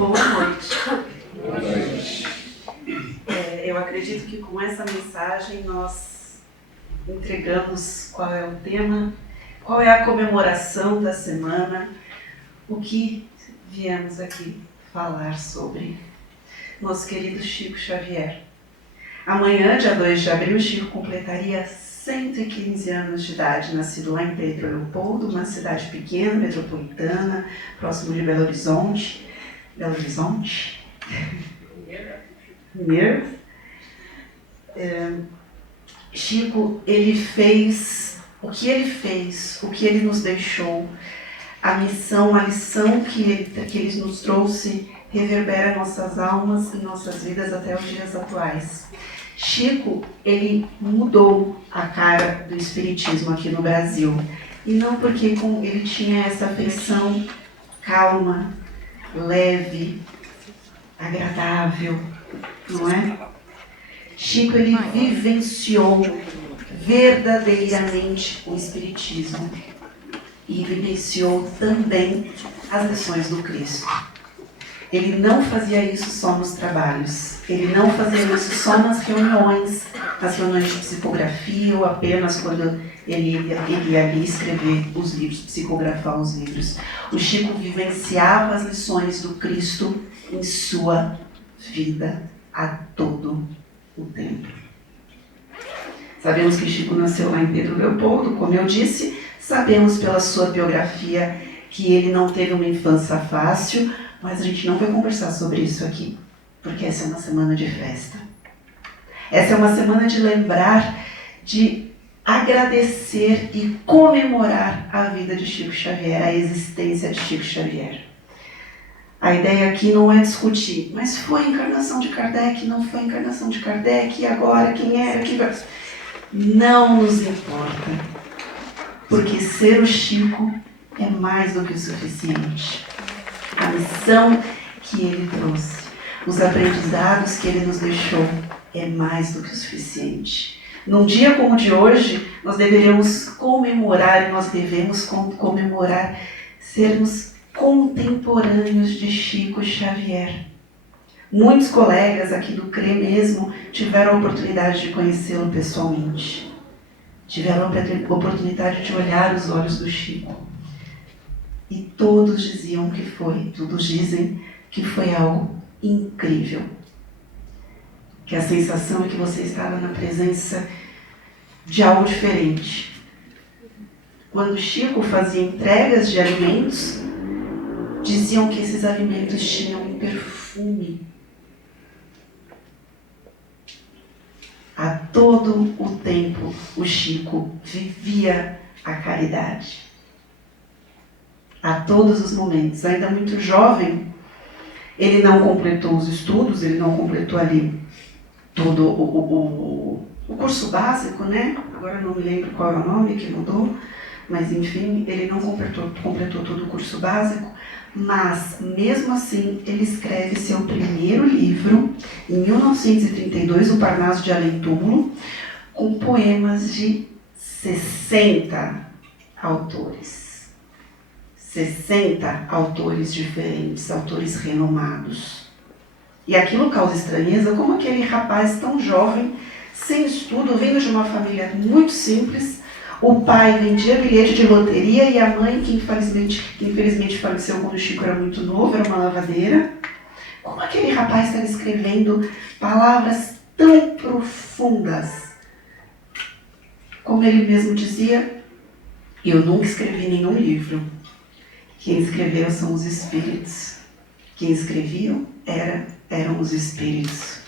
Boa noite. Eu acredito que com essa mensagem nós entregamos qual é o tema, qual é a comemoração da semana, o que viemos aqui falar sobre nosso querido Chico Xavier. Amanhã, dia 2 de abril, Chico completaria 115 anos de idade, nascido lá em Pedro Leopoldo, uma cidade pequena, metropolitana, próximo de Belo Horizonte. Mineiro. Chico, ele fez o que ele nos deixou, a missão, a lição que ele nos trouxe, reverbera nossas almas e nossas vidas até os dias atuais. Chico, ele mudou a cara do espiritismo aqui no Brasil. E não porque ele tinha essa feição calma, leve, agradável, não é? Chico, ele vivenciou verdadeiramente o espiritismo e vivenciou também as lições do Cristo. Ele não fazia isso só nos trabalhos, ele não fazia isso só nas reuniões de psicografia ou apenas quando ele ia ali escrever os livros, psicografar os livros. O Chico vivenciava as lições do Cristo em sua vida a todo o tempo. Sabemos que Chico nasceu lá em Pedro Leopoldo, como eu disse, sabemos pela sua biografia que ele não teve uma infância fácil, mas a gente não vai conversar sobre isso aqui, porque essa é uma semana de festa. Essa é uma semana de lembrar, de agradecer e comemorar a vida de Chico Xavier, a existência de Chico Xavier. A ideia aqui não é discutir, mas foi a encarnação de Kardec, não foi a encarnação de Kardec, e agora quem era, quem vai... Não nos importa, porque ser o Chico é mais do que o suficiente. A missão que ele trouxe, os aprendizados que ele nos deixou, é mais do que o suficiente. Num dia como o de hoje, nós deveríamos comemorar, e nós devemos comemorar, sermos contemporâneos de Chico Xavier. Muitos colegas aqui do CRE mesmo tiveram a oportunidade de conhecê-lo pessoalmente. Tiveram a oportunidade de olhar os olhos do Chico. E todos diziam que foi, todos dizem que foi algo incrível. Que a sensação é que você estava na presença de algo diferente. Quando Chico fazia entregas de alimentos, diziam que esses alimentos tinham um perfume. A todo o tempo, o Chico vivia a caridade. A todos os momentos. Ainda muito jovem, ele não completou os estudos, ele não completou ali todo o curso básico, né? Agora não me lembro qual é o nome que mudou, mas enfim, ele não completou todo o curso básico, mas mesmo assim ele escreve seu primeiro livro, em 1932, O Parnaso de Além Túmulo, com poemas de 60 autores. 60 autores diferentes, autores renomados. E aquilo causa estranheza, como aquele rapaz tão jovem, sem estudo, vindo de uma família muito simples, o pai vendia bilhete de loteria e a mãe, que infelizmente faleceu quando o Chico era muito novo, era uma lavadeira. Como aquele rapaz estava escrevendo palavras tão profundas? Como ele mesmo dizia, eu nunca escrevi nenhum livro. Quem escreveu são os espíritos. Quem escreviam eram os espíritos.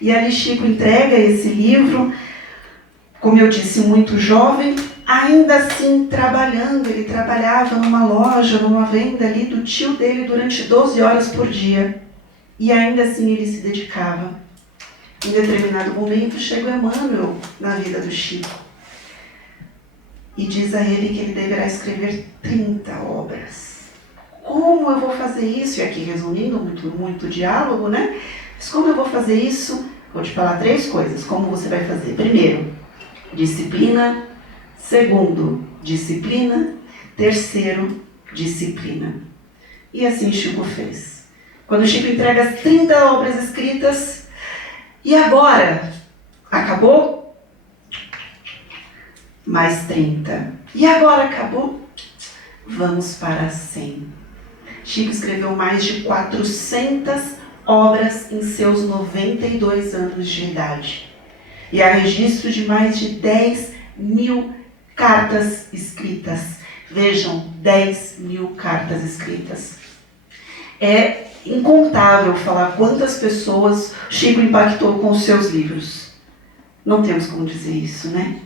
E ali Chico entrega esse livro, como eu disse, muito jovem, ainda assim trabalhando. Ele trabalhava numa loja, numa venda ali do tio dele durante 12 horas por dia. E ainda assim ele se dedicava. Em determinado momento chega Emmanuel na vida do Chico. E diz a ele que ele deverá escrever 30 obras. Como eu vou fazer isso? E aqui resumindo, muito diálogo, né? Mas como eu vou fazer isso? Vou te falar 3 coisas. Como você vai fazer? Primeiro, disciplina. Segundo, disciplina. Terceiro, disciplina. E assim Chico fez. Quando o Chico entrega as 30 obras escritas, e agora? Acabou? Mais 30. E agora acabou? Vamos para 100. Chico escreveu mais de 400 obras em seus 92 anos de idade. E há registro de mais de 10.000 cartas escritas. Vejam, 10.000 cartas escritas. É incontável falar quantas pessoas Chico impactou com os seus livros. Não temos como dizer isso, né?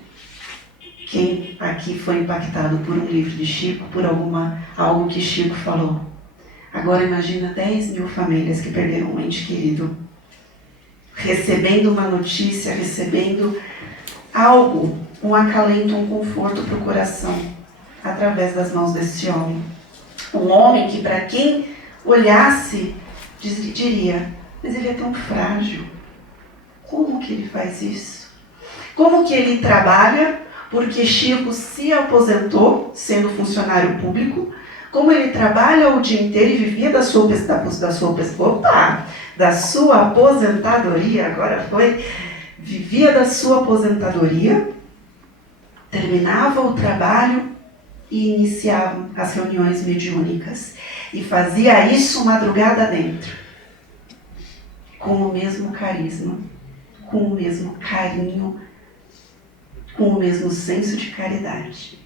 Quem aqui foi impactado por um livro de Chico, por algo que Chico falou? Agora imagina 10.000 famílias que perderam um ente querido, recebendo uma notícia, recebendo algo, um acalento, um conforto para o coração, através das mãos desse homem. Um homem que, para quem olhasse, diria, mas ele é tão frágil. Como que ele faz isso? Como que ele trabalha? Porque Chico se aposentou, sendo funcionário público. Como ele trabalha o dia inteiro e vivia da sua aposentadoria, vivia da sua aposentadoria, terminava o trabalho e iniciava as reuniões mediúnicas. E fazia isso madrugada dentro, com o mesmo carisma, com o mesmo carinho, com o mesmo senso de caridade.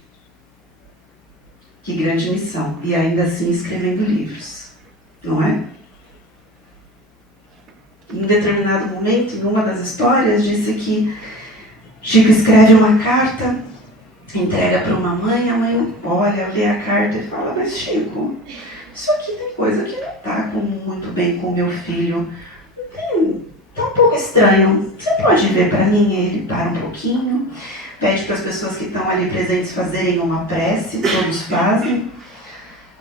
Que grande missão. E ainda assim escrevendo livros, não é? Em um determinado momento, numa das histórias, disse que Chico escreve uma carta, entrega para uma mãe, a mãe olha, lê a carta e fala, mas Chico, isso aqui tem coisa que não está muito bem com o meu filho. Está um pouco estranho. Você pode ver para mim? Ele para um pouquinho, pede para as pessoas que estão ali presentes fazerem uma prece, todos fazem.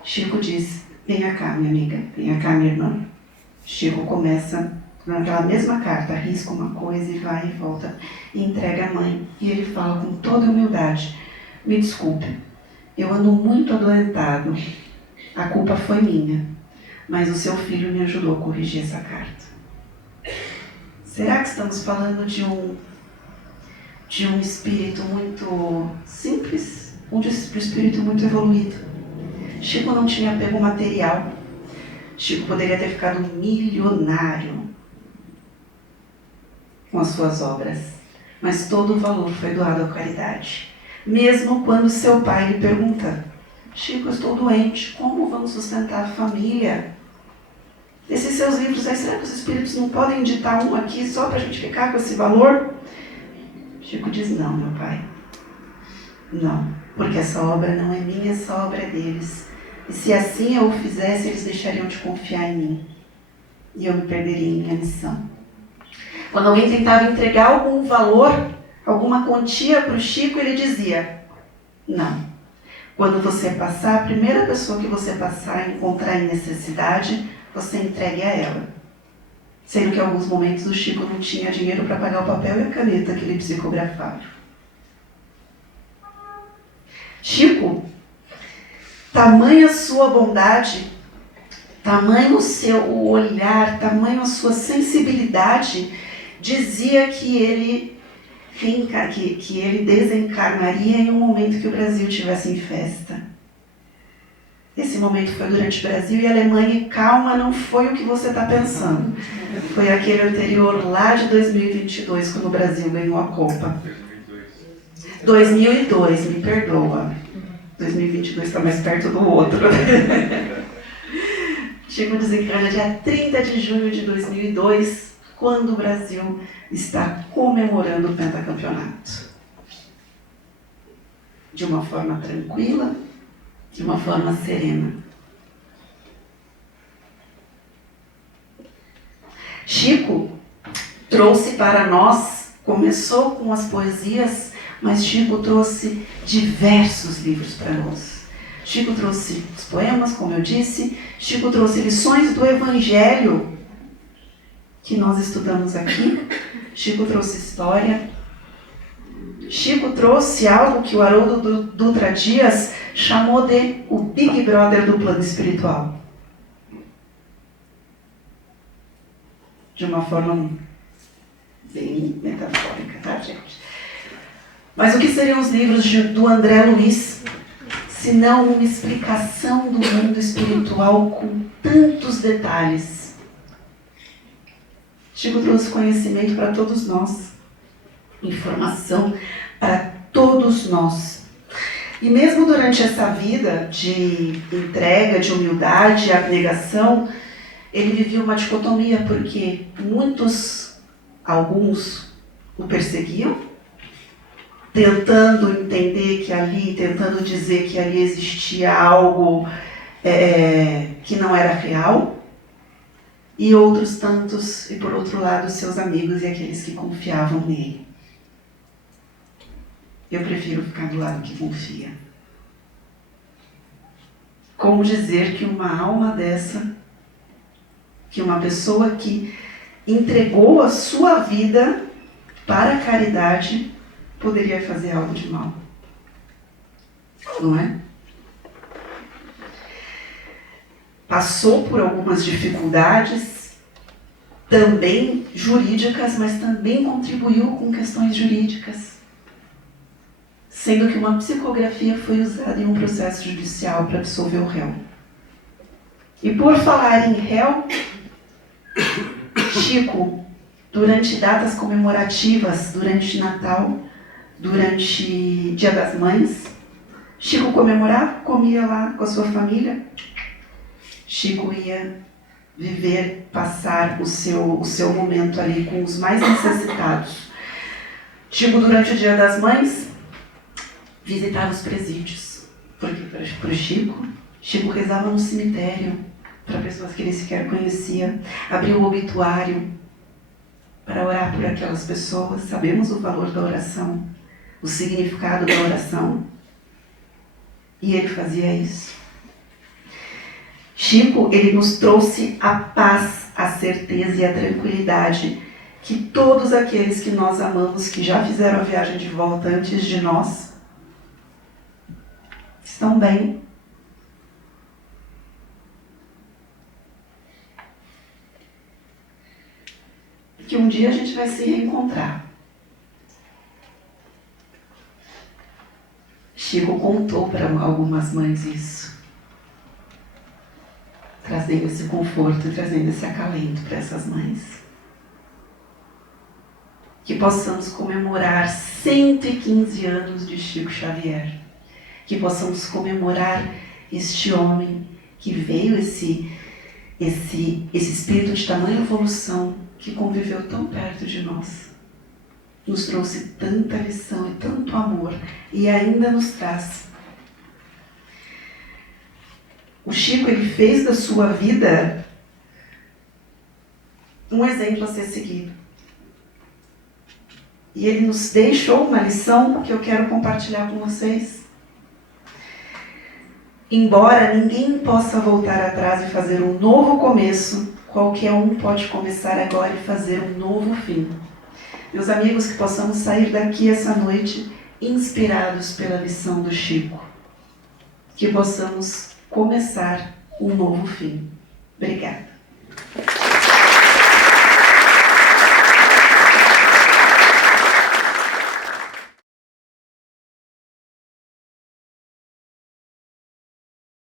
Chico diz, venha cá, minha amiga, venha cá, minha irmã. Chico começa, naquela mesma carta, arrisca uma coisa e vai e volta, e entrega à mãe. E ele fala com toda humildade, me desculpe, eu ando muito adoentado, a culpa foi minha, mas o seu filho me ajudou a corrigir essa carta. Será que estamos falando de um espírito muito simples, um espírito muito evoluído? Chico não tinha apego material. Chico poderia ter ficado milionário com as suas obras, mas todo o valor foi doado à caridade. Mesmo quando seu pai lhe pergunta, Chico, eu estou doente, como vamos sustentar a família? Esses seus livros aí, será que os espíritos não podem editar um aqui só para a gente ficar com esse valor? Chico diz, não, meu pai. Não, porque essa obra não é minha, essa obra é deles. E se assim eu o fizesse, eles deixariam de confiar em mim. E eu me perderia em minha missão. Quando alguém tentava entregar algum valor, alguma quantia para o Chico, ele dizia, não. Quando você passar, a primeira pessoa que você passar e encontrar em necessidade, você entregue a ela. Sendo que em alguns momentos o Chico não tinha dinheiro para pagar o papel e a caneta que ele psicografava. Chico, tamanha a sua bondade, tamanho o seu olhar, tamanho a sua sensibilidade, dizia que ele desencarnaria em um momento que o Brasil estivesse em festa. Esse momento foi durante o Brasil e a Alemanha, e calma, não foi o que você está pensando. Foi aquele anterior, lá de 2022, quando o Brasil ganhou a Copa. 2002, me perdoa. 2022 está mais perto do outro. Chico desencarna dia 30 de junho de 2002, quando o Brasil está comemorando o pentacampeonato. De uma forma tranquila, de uma forma serena. Chico trouxe para nós, começou com as poesias, mas Chico trouxe diversos livros para nós. Chico trouxe os poemas, como eu disse, Chico trouxe lições do Evangelho, que nós estudamos aqui, Chico trouxe história, Chico trouxe algo que o Haroldo Dutra Dias chamou de o Big Brother do plano espiritual. de uma forma bem metafórica, tá, gente? Mas o que seriam os livros do André Luiz, se não uma explicação do mundo espiritual com tantos detalhes? Chico trouxe conhecimento para todos nós, informação para todos nós. E mesmo durante essa vida de entrega, de humildade, abnegação, ele vivia uma dicotomia, porque alguns o perseguiam, tentando entender que ali, tentando dizer que ali existia algo que não era real, e outros tantos, e por outro lado, seus amigos e aqueles que confiavam nele. Eu prefiro ficar do lado que confia. Como dizer que uma alma dessa, que uma pessoa que entregou a sua vida para a caridade, poderia fazer algo de mal? Não é? Passou por algumas dificuldades, também jurídicas, mas também contribuiu com questões jurídicas. Sendo que uma psicografia foi usada em um processo judicial para absolver o réu. E por falar em réu, Chico, durante datas comemorativas, durante Natal, durante Dia das Mães, Chico comemorava, comia lá com a sua família. Chico ia viver, passar o seu momento ali com os mais necessitados. Chico, durante o Dia das Mães, visitava os presídios, porque para o Chico rezava no cemitério, para pessoas que ele sequer conhecia, abria o obituário para orar por aquelas pessoas. Sabemos o valor da oração, o significado da oração, e ele fazia isso. Chico, ele nos trouxe a paz, a certeza e a tranquilidade que todos aqueles que nós amamos, que já fizeram a viagem de volta antes de nós, estão bem. Que um dia a gente vai se reencontrar. Chico contou para algumas mães isso, trazendo esse conforto e trazendo esse acalento para essas mães. Que possamos comemorar 115 anos de Chico Xavier. Que possamos comemorar este homem que veio, esse espírito de tamanha evolução, que conviveu tão perto de nós, nos trouxe tanta lição e tanto amor, e ainda nos traz. O Chico, ele fez da sua vida um exemplo a ser seguido. E ele nos deixou uma lição que eu quero compartilhar com vocês. Embora ninguém possa voltar atrás e fazer um novo começo, qualquer um pode começar agora e fazer um novo fim. Meus amigos, que possamos sair daqui essa noite inspirados pela lição do Chico. Que possamos começar um novo fim. Obrigada.